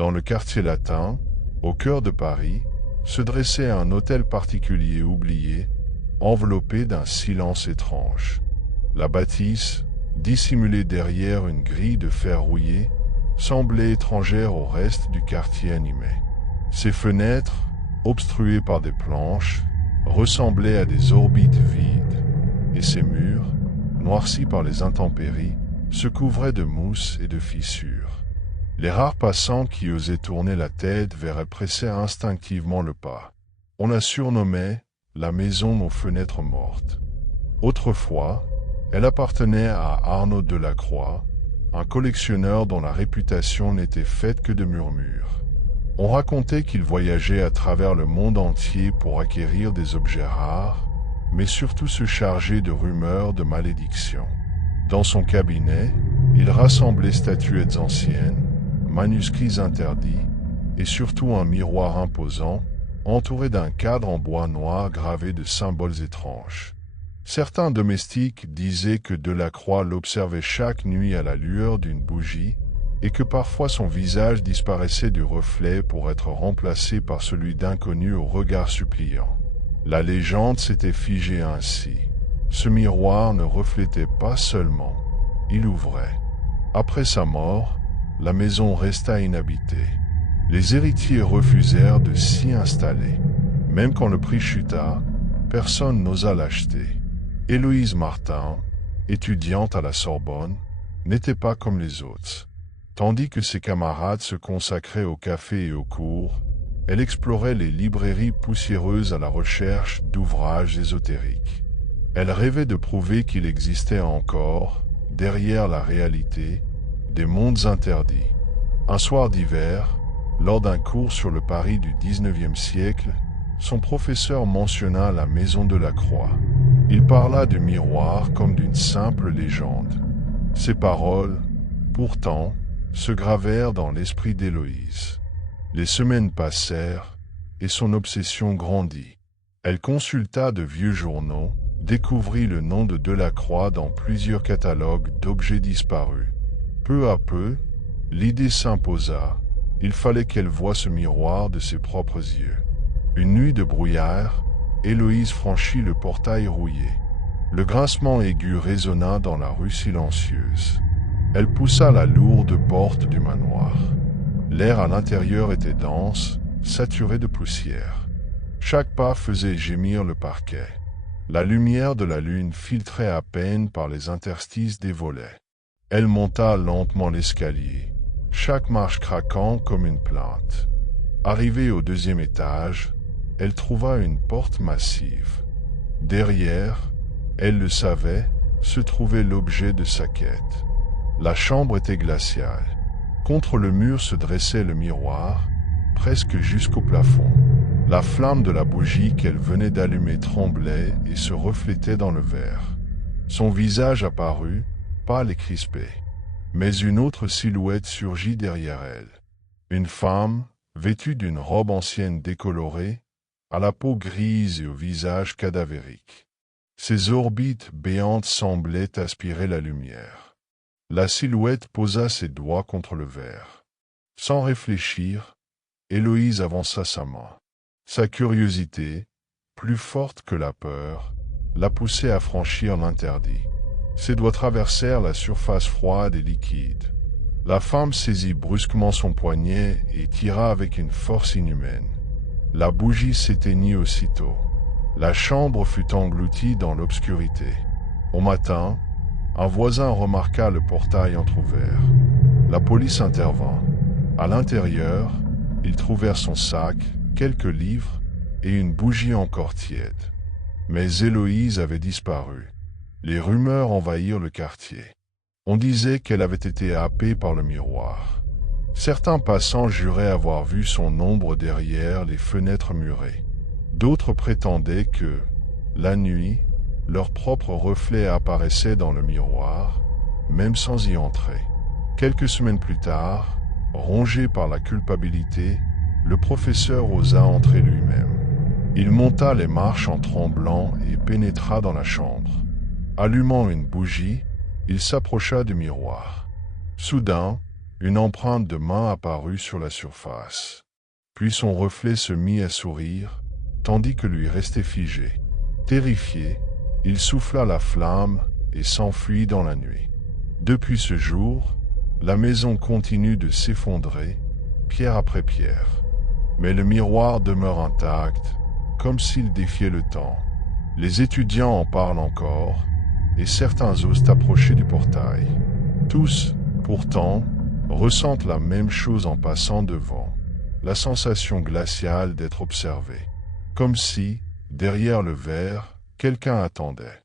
Dans le quartier latin, au cœur de Paris, se dressait un hôtel particulier oublié, enveloppé d'un silence étrange. La bâtisse, dissimulée derrière une grille de fer rouillé, semblait étrangère au reste du quartier animé. Ses fenêtres, obstruées par des planches, ressemblaient à des orbites vides, et ses murs, noircis par les intempéries, se couvraient de mousse et de fissures. Les rares passants qui osaient tourner la tête verraient presser instinctivement le pas. On la surnommait la maison aux fenêtres mortes. Autrefois, elle appartenait à Arnaud Delacroix, un collectionneur dont la réputation n'était faite que de murmures. On racontait qu'il voyageait à travers le monde entier pour acquérir des objets rares, mais surtout se charger de rumeurs de malédiction. Dans son cabinet, il rassemblait statuettes anciennes, manuscrits interdits et surtout un miroir imposant, entouré d'un cadre en bois noir gravé de symboles étranges. Certains domestiques disaient que Delacroix l'observait chaque nuit à la lueur d'une bougie et que parfois son visage disparaissait du reflet pour être remplacé par celui d'inconnu au regard suppliant. La légende s'était figée ainsi. Ce miroir ne reflétait pas seulement, il ouvrait. Après sa mort, la maison resta inhabitée. Les héritiers refusèrent de s'y installer. Même quand le prix chuta, personne n'osa l'acheter. Héloïse Martin, étudiante à la Sorbonne, n'était pas comme les autres. Tandis que ses camarades se consacraient au café et aux cours, elle explorait les librairies poussiéreuses à la recherche d'ouvrages ésotériques. Elle rêvait de prouver qu'il existait encore, derrière la réalité, des mondes interdits. Un soir d'hiver, lors d'un cours sur le Paris du XIXe siècle, son professeur mentionna la maison Delacroix. Il parla du miroir comme d'une simple légende. Ces paroles, pourtant, se gravèrent dans l'esprit d'Héloïse. Les semaines passèrent, et son obsession grandit. Elle consulta de vieux journaux, découvrit le nom de Delacroix dans plusieurs catalogues d'objets disparus. Peu à peu, l'idée s'imposa. Il fallait qu'elle voie ce miroir de ses propres yeux. Une nuit de brouillard, Héloïse franchit le portail rouillé. Le grincement aigu résonna dans la rue silencieuse. Elle poussa la lourde porte du manoir. L'air à l'intérieur était dense, saturé de poussière. Chaque pas faisait gémir le parquet. La lumière de la lune filtrait à peine par les interstices des volets. Elle monta lentement l'escalier, chaque marche craquant comme une plainte. Arrivée au deuxième étage, elle trouva une porte massive. Derrière, elle le savait, se trouvait l'objet de sa quête. La chambre était glaciale. Contre le mur se dressait le miroir, presque jusqu'au plafond. La flamme de la bougie qu'elle venait d'allumer tremblait et se reflétait dans le verre. Son visage apparut, pâle et crispé. Mais une autre silhouette surgit derrière elle. Une femme, vêtue d'une robe ancienne décolorée, à la peau grise et au visage cadavérique. Ses orbites béantes semblaient aspirer la lumière. La silhouette posa ses doigts contre le verre. Sans réfléchir, Héloïse avança sa main. Sa curiosité, plus forte que la peur, la poussait à franchir l'interdit. Ses doigts traversèrent la surface froide et liquide. La femme saisit brusquement son poignet et tira avec une force inhumaine. La bougie s'éteignit aussitôt. La chambre fut engloutie dans l'obscurité. Au matin, un voisin remarqua le portail entrouvert. La police intervint. À l'intérieur, ils trouvèrent son sac, quelques livres et une bougie encore tiède. Mais Héloïse avait disparu. Les rumeurs envahirent le quartier. On disait qu'elle avait été happée par le miroir. Certains passants juraient avoir vu son ombre derrière les fenêtres murées. D'autres prétendaient que, la nuit, leur propre reflet apparaissait dans le miroir, même sans y entrer. Quelques semaines plus tard, rongé par la culpabilité, le professeur osa entrer lui-même. Il monta les marches en tremblant et pénétra dans la chambre. Allumant une bougie, il s'approcha du miroir. Soudain, Une empreinte de main apparut sur la surface. Puis son reflet se mit à sourire, tandis que lui restait figé. Terrifié, il souffla la flamme et s'enfuit dans la nuit. Depuis ce jour, la maison continue de s'effondrer, pierre après pierre. Mais le miroir demeure intact, comme s'il défiait le temps. Les étudiants en parlent encore, et certains osent approcher du portail. Tous, pourtant, ressentent la même chose en passant devant, la sensation glaciale d'être observé, comme si, derrière le verre, quelqu'un attendait.